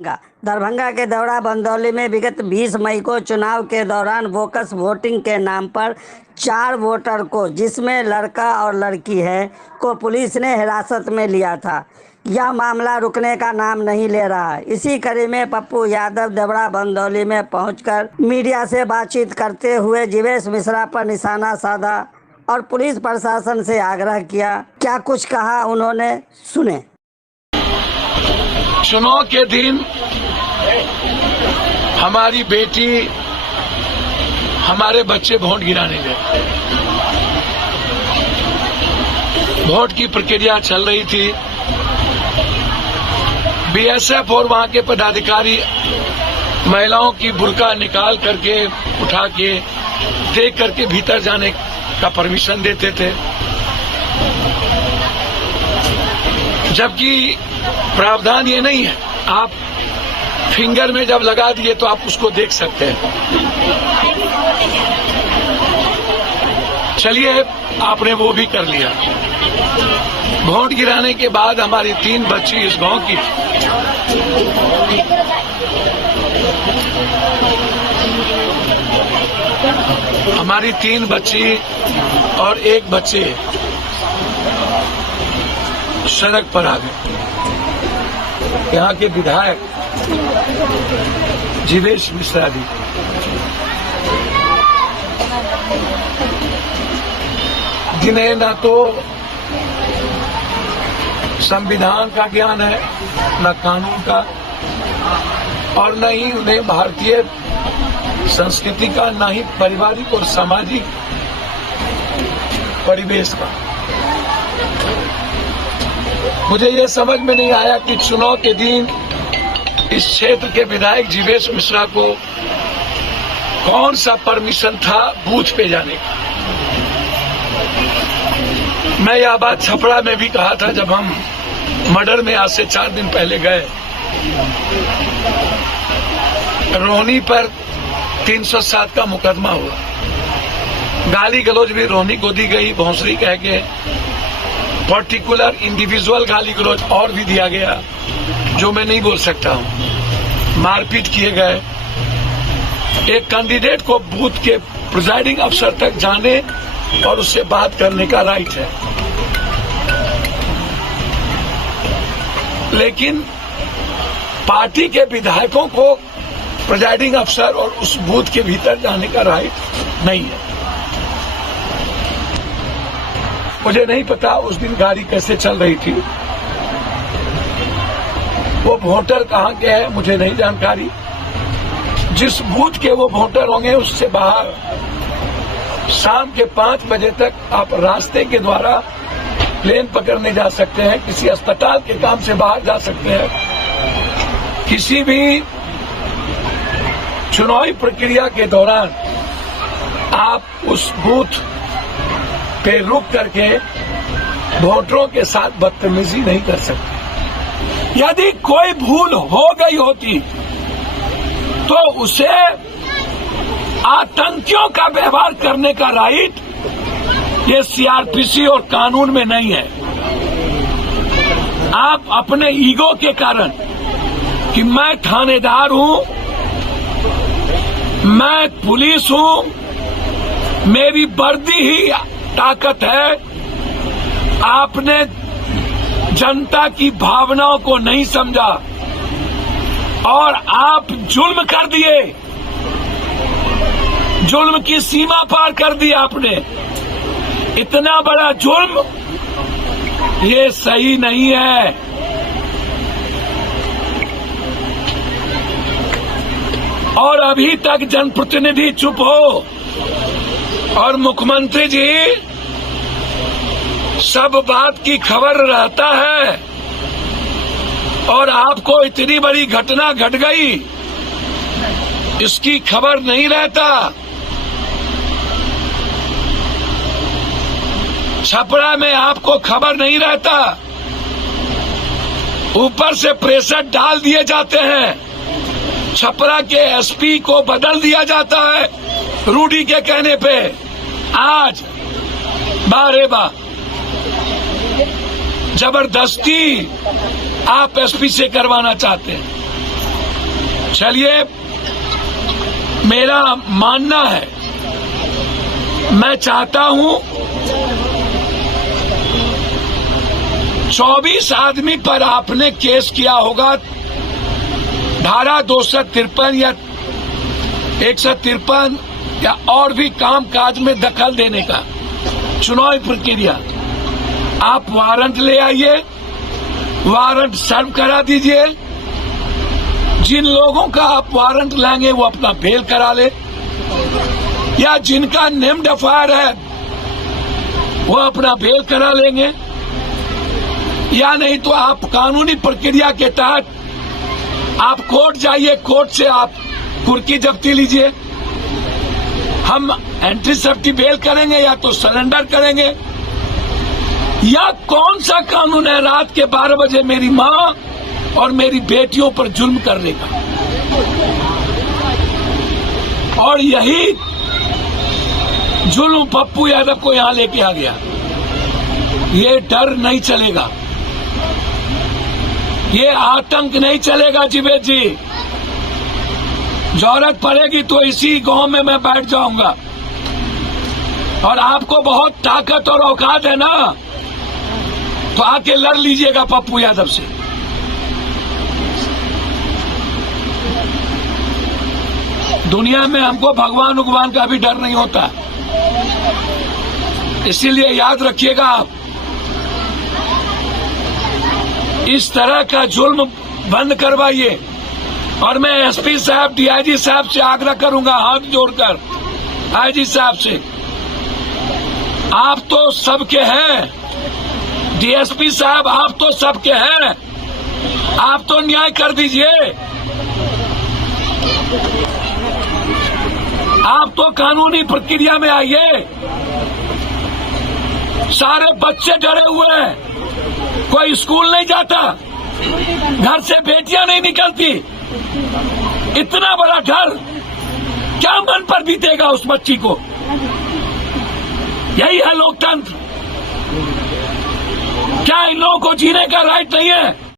दरभंगा के दौड़ा बंदौली में विगत 20 मई को चुनाव के दौरान बोकस वोटिंग के नाम पर 4 वोटर को, जिसमें लड़का और लड़की है, को पुलिस ने हिरासत में लिया था। यह मामला रुकने का नाम नहीं ले रहा। इसी कड़ी में पप्पू यादव देवड़ा बंदौली में पहुंचकर मीडिया से बातचीत करते हुए जीवेश मिश्रा पर निशाना साधा और पुलिस प्रशासन से आग्रह किया। क्या कुछ कहा उन्होंने, सुने। चुनाव के दिन हमारी बेटी, हमारे बच्चे वोट गिराने गए। वोट की प्रक्रिया चल रही थी। बीएसएफ और वहां के पदाधिकारी महिलाओं की बुर्का निकाल करके, उठा के, देख करके भीतर जाने का परमिशन देते थे, जबकि प्रावधान ये नहीं है। आप फिंगर में जब लगा दिए तो आप उसको देख सकते हैं। चलिए, आपने वो भी कर लिया। वोट गिराने के बाद हमारी 3 बच्ची इस गांव की, हमारी 3 बच्ची और 1 बच्चे सड़क पर आ गए। यहाँ के विधायक जीवेश मिश्रा जी, जिन्हें न तो संविधान का ज्ञान है, न कानून का, और न ही उन्हें भारतीय संस्कृति का, न ही पारिवारिक और सामाजिक परिवेश का। मुझे ये समझ में नहीं आया कि चुनाव के दिन इस क्षेत्र के विधायक जीवेश मिश्रा को कौन सा परमिशन था बूथ पे जाने का। मैं यह बात छपरा में भी कहा था जब हम मर्डर में आज से 4 दिन पहले गए। रोहनी पर 307 का मुकदमा हुआ। गाली गलौज भी रोहनी को दी गई, भौंसरी कह के, पर्टिकुलर इंडिविजुअल गाली गलौज और भी दिया गया जो मैं नहीं बोल सकता हूं। मारपीट किए गए। एक कैंडिडेट को बूथ के प्रिजाइडिंग अफसर तक जाने और उससे बात करने का राइट है, लेकिन पार्टी के विधायकों को प्रिजाइडिंग अफसर और उस बूथ के भीतर जाने का राइट नहीं है। मुझे नहीं पता उस दिन गाड़ी कैसे चल रही थी, वो वोटर कहाँ के हैं मुझे नहीं जानकारी। जिस बूथ के वो वोटर होंगे उससे बाहर शाम के 5 बजे तक आप रास्ते के द्वारा प्लेन पकड़ने जा सकते हैं, किसी अस्पताल के काम से बाहर जा सकते हैं। किसी भी चुनावी प्रक्रिया के दौरान आप उस बूथ पे रुक करके वोटरों के साथ बदतमीजी नहीं कर सकते। यदि कोई भूल हो गई होती तो उसे आतंकियों का व्यवहार करने का राइट ये सीआरपीसी और कानून में नहीं है। आप अपने ईगो के कारण कि मैं थानेदार हूं, मैं पुलिस हूं, मेरी वर्दी ही ताकत है, आपने जनता की भावनाओं को नहीं समझा और आप जुल्म कर दिए, जुल्म की सीमा पार कर दी आपने। इतना बड़ा जुल्म ये सही नहीं है। और अभी तक जनप्रतिनिधि चुप हो और मुख्यमंत्री जी सब बात की खबर रहता है और आपको इतनी बड़ी घटना घट गई इसकी खबर नहीं रहता। छपरा में आपको खबर नहीं रहता, ऊपर से प्रेशर डाल दिए जाते हैं। छपरा के एसपी को बदल दिया जाता है रूडी के कहने पे। आज बारेबा जबरदस्ती आप एसपी से करवाना चाहते हैं। चलिए, मेरा मानना है, मैं चाहता हूं 24 आदमी पर आपने केस किया होगा, धारा 253 या 153 या और भी काम काज में दखल देने का चुनावी प्रक्रिया। आप वारंट ले आइए, वारंट सर्व करा दीजिए। जिन लोगों का आप वारंट लाएंगे वो अपना बेल करा ले, या जिनका नेम्ड एफआईआर है वो अपना बेल करा लेंगे, या नहीं तो आप कानूनी प्रक्रिया के तहत आप कोर्ट जाइए, कोर्ट से आप कुर्की जब्ती लीजिए। हम एंट्री सेफ्टी बेल करेंगे या तो सरेंडर करेंगे। या कौन सा कानून है रात के 12 बजे मेरी माँ और मेरी बेटियों पर जुल्म करने का? और यही जुल्म पप्पू यादव को यहां लेके आ गया। ये डर नहीं चलेगा, ये आतंक नहीं चलेगा जीवेद जी। जरूरत पड़ेगी तो इसी गांव में मैं बैठ जाऊंगा। और आपको बहुत ताकत और औकात है ना, तो आके लड़ लीजिएगा पप्पू यादव से। दुनिया में हमको भगवान उगवान का भी डर नहीं होता, इसीलिए याद रखिएगा आप, इस तरह का जुल्म बंद करवाइए। और मैं एसपी साहब, डीआईजी साहब से आग्रह करूंगा हाथ जोड़कर, आईजी साहब से, आप तो सबके हैं। डीएसपी साहब, आप तो सबके हैं, आप तो न्याय कर दीजिए। आप तो कानूनी प्रक्रिया में आइए। सारे बच्चे डरे हुए हैं, कोई स्कूल नहीं जाता, घर से बेटियां नहीं निकलती। इतना बड़ा डर क्या मन पर बीतेगा उस बच्ची को? यही है लोकतंत्र। क्या इन लोगों को जीने का राइट नहीं है?